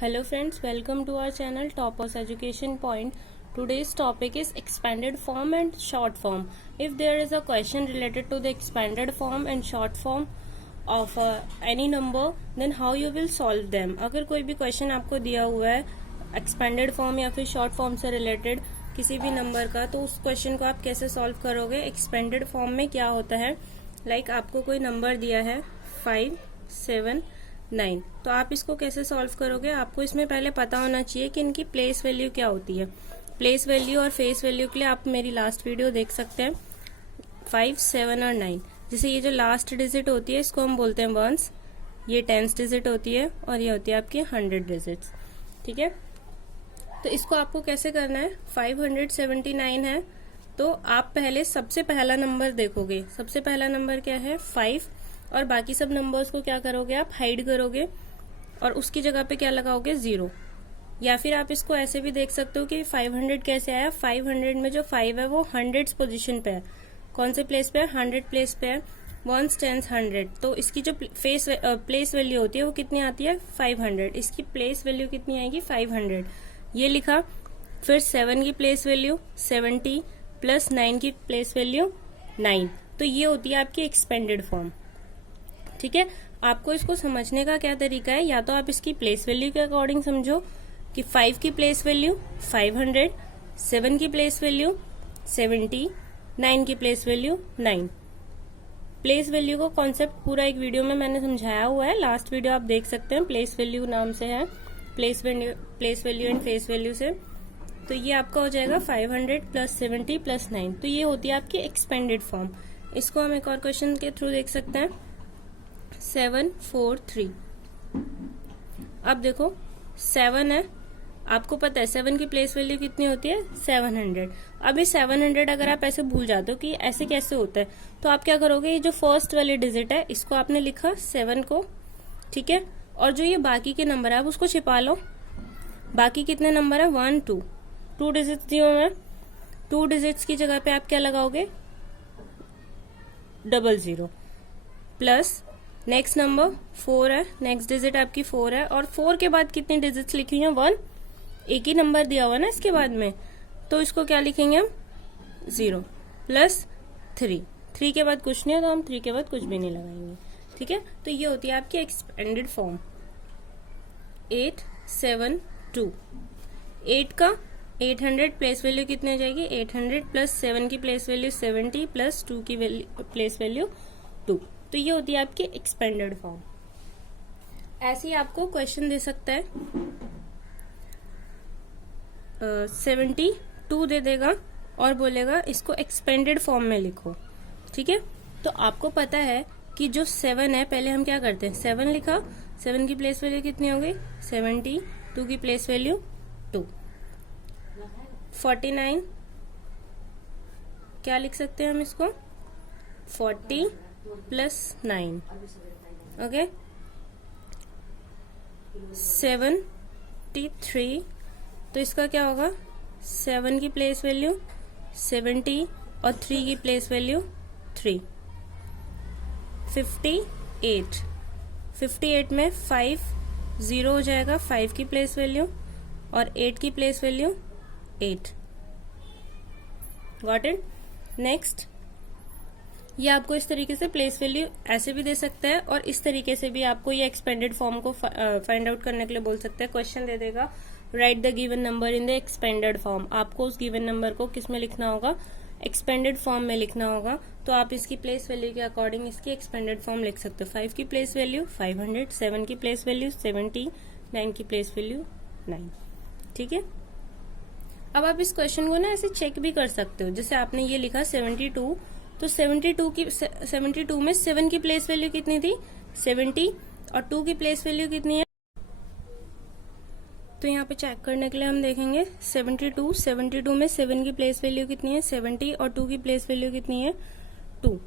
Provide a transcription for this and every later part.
Hello friends, welcome to our channel Toppers Education Point. Today's topic is expanded form and short form. If there is a question related to the expanded form and short form of any number, then how you will solve them. अगर कोई भी question आपको दिया हुआ है expanded form या फिर short form से related किसी भी नंबर का, तो उस question को आप कैसे solve करोगे. expanded form में क्या होता है, like आपको कोई नंबर दिया है 5, 7, 9, तो आप इसको कैसे सॉल्व करोगे. आपको इसमें पहले पता होना चाहिए कि इनकी प्लेस वैल्यू क्या होती है. प्लेस वैल्यू और फेस वैल्यू के लिए आप मेरी लास्ट वीडियो देख सकते हैं. 5, 7 और 9, जैसे ये जो लास्ट डिजिट होती है इसको हम बोलते हैं वंस, ये टेंस डिजिट होती है और ये होती है आपकी 100 डिजिट्स. ठीक है, तो इसको आपको कैसे करना है. 579 है, तो आप पहले सबसे पहला नंबर देखोगे. सबसे पहला नंबर क्या है 5, और बाकी सब नंबर्स को क्या करोगे आप हाइड करोगे और उसकी जगह पे क्या लगाओगे 0. या फिर आप इसको ऐसे भी देख सकते हो कि 500 कैसे आया. 500 में जो 5 है वो 100 पोजीशन पे है. कौन से प्लेस पे है, 100 प्लेस पे है. 1s, 10s, 100, तो इसकी जो प्लेस वैल्यू होती है वो कितनी आती है 500. इसकी प्लेस वैल्यू कितनी आएगी 500, ये लिखा. फिर 7 की प्लेस वैल्यू 70 प्लस 9 की प्लेस वैल्यू 9, तो ये होती है आपकी एक्सपेंडेड फॉर्म. ठीक है, आपको इसको समझने का क्या तरीका है, या तो आप इसकी प्लेस वैल्यू के अकॉर्डिंग समझो कि 5 की प्लेस वैल्यू 500, 7 की प्लेस वैल्यू 70, 9 की प्लेस वैल्यू 9. प्लेस वैल्यू को कॉन्सेप्ट पूरा एक वीडियो में मैंने समझाया हुआ है, लास्ट वीडियो आप देख सकते हैं. प्लेस वैल्यू नाम से है, place value and face value से. तो ये आपका हो जाएगा 500 प्लस 70 प्लस 9, तो ये होती है आपकी एक्सपेंडेड फॉर्म. इसको हम एक और क्वेश्चन के थ्रू देख सकते हैं. 7, 4, 3. अब देखो 7 है, आपको पता है 7 की प्लेस वैल्यू कितनी होती है 700. अब ये 700 अगर आप ऐसे भूल जाते हो कि ऐसे कैसे होता है, तो आप क्या करोगे, ये जो फर्स्ट वाली डिजिट है इसको आपने लिखा 7 को, ठीक है, और जो ये बाकी के नंबर है आप उसको छिपा लो. बाकी कितने नंबर है 1, 2, 2 डिजिट्स दिए हुए हैं. 2 डिजिट्स की जगह पे आप क्या लगाओगे 00 प्लस नेक्स्ट नंबर 4 है, नेक्स्ट डिजिट आपकी 4 है, और 4 के बाद कितनी डिजिट्स लिखी हैं 1, एक ही नंबर दिया हुआ ना इसके बाद में, तो इसको क्या लिखेंगे हम 0 प्लस 3. 3 के बाद कुछ नहीं है तो हम 3 के बाद कुछ भी नहीं लगाएंगे. ठीक है, तो ये होती है आपकी एक्सपेंडेड फॉर्म. 8, 7, 2. 8 का 800 प्लेस वैल्यू कितनी हो जाएगी 800 प्लस 7 की प्लेस वैल्यू 70 प्लस 2 की प्लेस वैल्यू 2, तो ये होती है आपकी एक्सपेंडेड फॉर्म. ऐसे ही आपको क्वेश्चन दे सकता है 72 दे देगा और बोलेगा इसको एक्सपेंडेड फॉर्म में लिखो. ठीक है, तो आपको पता है कि जो 7 है, पहले हम क्या करते हैं 7 लिखा, 7 की प्लेस वैल्यू कितनी हो गई 70, 2 की प्लेस वैल्यू 2. 49 क्या लिख सकते हैं हम इसको 40 प्लस 9. ओके, 73, तो इसका क्या होगा 7 की प्लेस वैल्यू 70 और 3 की प्लेस वैल्यू 3. 58, 58 में 5 0 हो जाएगा, 5 की प्लेस वैल्यू और 8 की place value 8. Got it. Next, ये आपको इस तरीके से प्लेस वैल्यू ऐसे भी दे सकता है, और इस तरीके से भी आपको ये एक्सपेंडेड फॉर्म को फाइंड आउट करने के लिए बोल सकते हैं. क्वेश्चन दे देगा right the given number in the expanded form. आपको उस गिवन नंबर को किस में लिखना होगा एक्सपेंडेड फॉर्म में लिखना होगा. तो आप इसकी प्लेस वैल्यू के अकॉर्डिंग इसकी एक्सपेंडेड फॉर्म लिख सकते हो. 5 की प्लेस वैल्यू 500, 7 की प्लेस वैल्यू 70, 9 की प्लेस वैल्यू 9. ठीक है, अब आप इस क्वेश्चन को ना ऐसे चेक भी कर सकते हो. जैसे आपने ये लिखा 72, तो 72 में 7 की प्लेस वैल्यू कितनी थी 70 और 2 की प्लेस वैल्यू कितनी है, तो यहाँ पे चेक करने के लिए हम देखेंगे 72 में 7 की प्लेस वैल्यू कितनी है 70 और 2 की प्लेस वैल्यू कितनी है 2.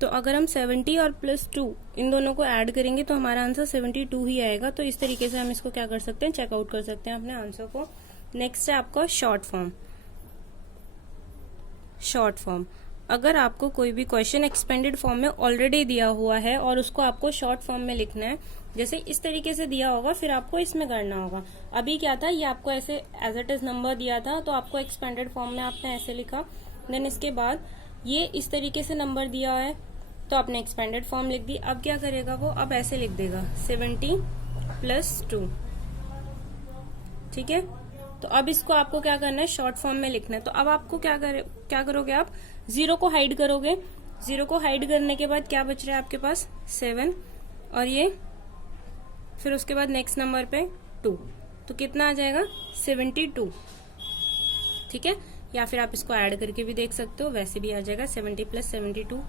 तो अगर हम 70 और प्लस 2 इन दोनों को ऐड करेंगे तो हमारा आंसर 72 ही आएगा. तो इस तरीके से हम इसको क्या कर सकते हैं चेकआउट कर सकते हैं अपने आंसर को. नेक्स्ट है आपका शॉर्ट फॉर्म. अगर आपको कोई भी क्वेश्चन एक्सपेंडेड फॉर्म में ऑलरेडी दिया हुआ है और उसको आपको शॉर्ट फॉर्म में लिखना है, जैसे इस तरीके से दिया होगा, फिर आपको इसमें करना होगा। अभी क्या था, ये आपको ऐसे एज इट इज नंबर दिया था, तो आपको एक्सपेंडेड फॉर्म में आपने ऐसे लिखा। देन इसके बाद ये इस तरीके से नंबर दिया है, तो आपने एक्सपेंडेड फॉर्म लिख दी। अब क्या करेगा वो, अब ऐसे लिख देगा 70 + 2, ठीक है। तो अब इसको आपको क्या करना है, शॉर्ट फॉर्म में लिखना है। तो अब आपको क्या करोगे, आप 0 को हाइड करोगे। 0 को हाइड करने के बाद क्या बच रहा है आपके पास, 7, और ये फिर उसके बाद नेक्स्ट नंबर पे 2, तो कितना आ जाएगा 72, ठीक है। या फिर आप इसको ऐड करके भी देख सकते हो, वैसे भी आ जाएगा 70 + 72,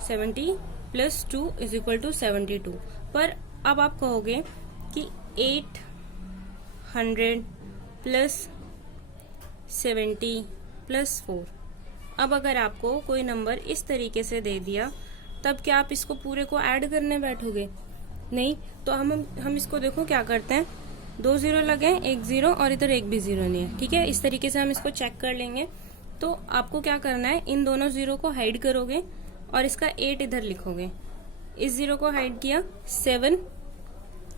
70 + 2 = 72। पर अब आप कहोगे कि 800 + 70 + 4। अब अगर आपको कोई नंबर इस तरीके से दे दिया, तब क्या आप इसको पूरे को ऐड करने बैठोगे? नहीं। तो हम इसको देखो क्या करते हैं, 2 0 लगे, 1 0 और इधर एक भी 0 नहीं है, ठीक है। इस तरीके से हम इसको चेक कर लेंगे। तो आपको क्या करना है, इन दोनों 0 को हाइड करोगे और इसका 8 इधर लिखोगे। इस 0 को हाइड किया, 7,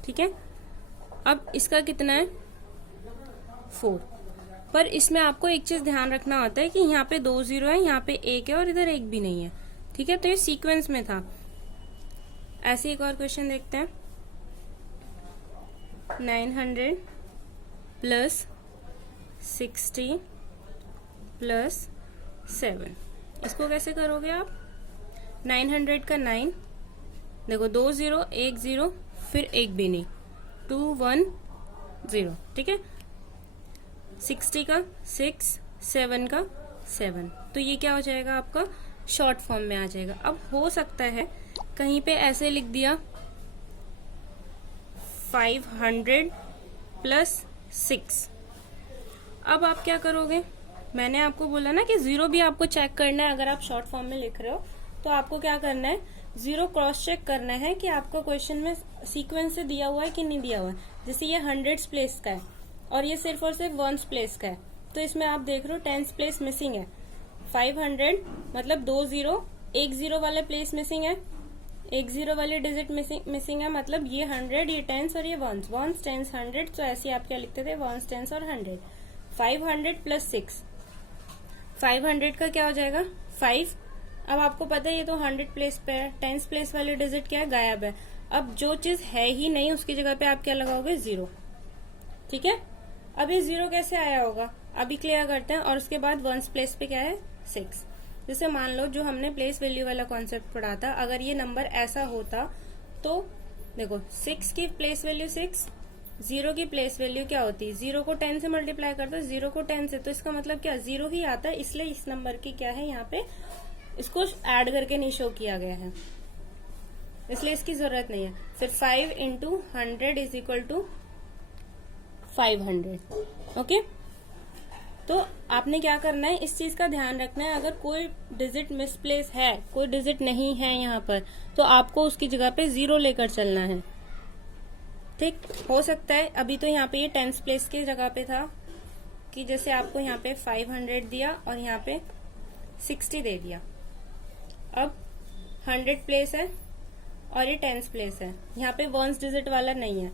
ठीक है। अब इसका कितना है, 4। पर इसमें आपको एक चीज ध्यान रखना होता है कि यहाँ पे 2 0 है, यहाँ पे 1 है और इधर 1 भी नहीं है, ठीक है। तो ये सीक्वेंस में था। ऐसे एक और क्वेश्चन देखते हैं, 900 + 60 + 7। इसको कैसे करोगे आप, 900 का 9, देखो 2 0 1 0 फिर 1 भी नहीं, 2 1 0, ठीक है। 60 का 6, 7 का 7, तो ये क्या हो जाएगा आपका, शॉर्ट फॉर्म में आ जाएगा। अब हो सकता है कहीं पे ऐसे लिख दिया 500 + 6। अब आप क्या करोगे, मैंने आपको बोला ना कि 0 भी आपको चेक करना है। अगर आप शॉर्ट फॉर्म में लिख रहे हो तो आपको क्या करना है, 0 क्रॉस चेक करना है कि आपको क्वेश्चन में सीक्वेंस से दिया हुआ है कि नहीं दिया हुआ है। जैसे ये 100 प्लेस का है और ये सिर्फ और सिर्फ 1 प्लेस का है, तो इसमें आप देख रहे हो 10 प्लेस मिसिंग है। 500 मतलब 2 0, 1 0 वाले प्लेस मिसिंग है, 1 0 वाली डिजिट मिसिंग है, मतलब ये 100, ये 10 और ये 1s 10 100। तो ऐसे आप क्या लिखते थे, 1s 10 और 100। 500 + 6, 500 का क्या हो जाएगा, 5। अब आपको पता है ये तो 100 प्लेस पे है, 10 प्लेस वाली डिजिट क्या है, गायब है। अब जो चीज है ही नहीं उसकी जगह पे आप क्या लगाओगे, 0, ठीक है। अब ये 0 कैसे आया होगा, अभी क्लियर करते हैं। और उसके बाद 1s प्लेस पे क्या है, 6। जैसे मान लो जो हमने प्लेस वैल्यू वाला कॉन्सेप्ट पढ़ा था, अगर ये नंबर ऐसा होता तो देखो 6 की प्लेस वैल्यू 6, 0 की प्लेस वैल्यू क्या होती, 0 को 10 से मल्टीप्लाई करते, 0 को 10 से, तो इसका मतलब क्या, 0 ही आता है। इसलिए इस नंबर की क्या है, यहाँ पे इसको ऐड करके नहीं शो किया गया है, इसलिए इसकी जरूरत नहीं है। फिर 5 × 100 = 500, ओके। तो आपने क्या करना है, इस चीज का ध्यान रखना है। अगर कोई डिजिट मिसप्लेस है, कोई डिजिट नहीं है यहाँ पर, तो आपको उसकी जगह पे 0 लेकर चलना है, ठीक। हो सकता है अभी तो यहाँ पे ये 10th प्लेस की जगह पे था, कि जैसे आपको यहाँ पे 500 दिया और यहाँ पे 60 दे दिया। अब 100 प्लेस है और ये 10th प्लेस है, यहाँ पे 1s डिजिट वाला नहीं है।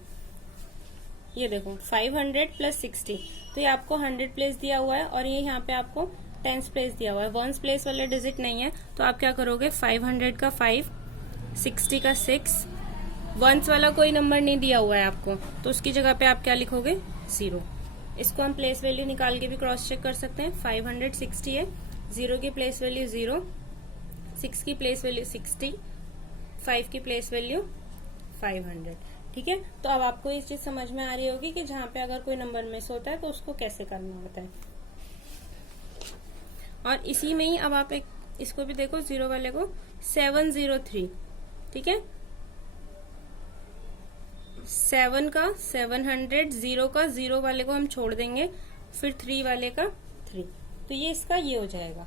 ये देखो 500 + 60, तो ये आपको 100 प्लेस दिया हुआ है और ये यहाँ पे आपको 10th प्लेस दिया हुआ है, 1s प्लेस वाला डिजिट नहीं है। तो आप क्या करोगे, 500 का 5, 60 का 6, 1s वाला कोई नंबर नहीं दिया हुआ है आपको, तो उसकी जगह पे आप क्या लिखोगे, 0। इसको हम प्लेस वैल्यू निकाल के भी क्रॉस चेक कर सकते हैं। 500 60 है, 0 की प्लेस वैल्यू 0, 6 की प्लेस वैल्यू 60, 5 की प्लेस वैल्यू 500, ठीक है। तो अब आपको इस चीज समझ में आ रही होगी कि जहां पे अगर कोई नंबर मिस होता है तो उसको कैसे करना होता है। और इसी में ही अब आप इसको भी देखो, 0 वाले को 703, ठीक है। 7 का 700, 0 का 0 वाले को हम छोड़ देंगे, फिर 3 वाले का 3, तो ये इसका ये हो जाएगा,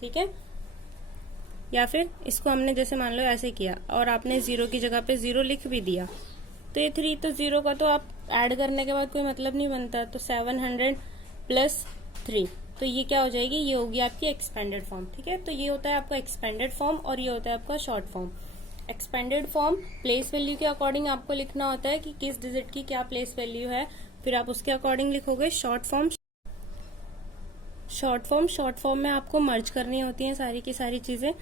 ठीक है। या फिर इसको हमने जैसे मान लो ऐसे किया और आपने 0 की जगह पे 0 लिख भी दिया, तो ये 3, तो 0 का तो आप ऐड करने के बाद कोई मतलब नहीं बनता, तो 700 + 3 तो ये क्या हो जाएगी, ये होगी आपकी एक्सपेंडेड फॉर्म। ठीक है, तो ये होता है आपका एक्सपेंडेड फॉर्म और ये होता है आपका short form. Expanded form place value के अकॉर्डिंग आपको लिखना होता है कि किस डिजिट की क्या प्लेस वैल्यू है, फिर आप उसके अकॉर्डिंग लिखोगे। शॉर्ट फॉर्म में आपको मर्ज करनी होती है सारी की सारी चीजें।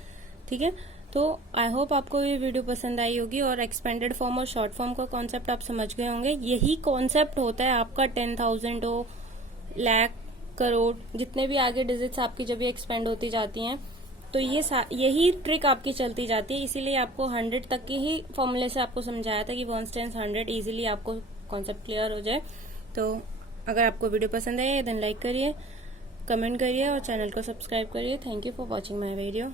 ठीक है, तो आई होप आपको ये वीडियो पसंद आई होगी और एक्सपेंडेड फॉर्म और शॉर्ट फॉर्म का कॉन्सेप्ट आप समझ गए होंगे। यही कॉन्सेप्ट होता है आपका 10,000 हो, लाख, करोड़, जितने भी आगे डिजिट्स आपकी जब ये एक्सपेंड होती जाती हैं, तो यही ट्रिक आपकी चलती जाती है। इसीलिए आपको 100 तक की ही फॉर्मूले से आपको समझाया था कि 1 × 100 इजीली आपको कॉन्सेप्ट क्लियर हो जाए। तो अगर आपको वीडियो पसंद आए देन लाइक करिए, कमेंट करिए और चैनल को सब्सक्राइब करिए। Thank you for watching my video.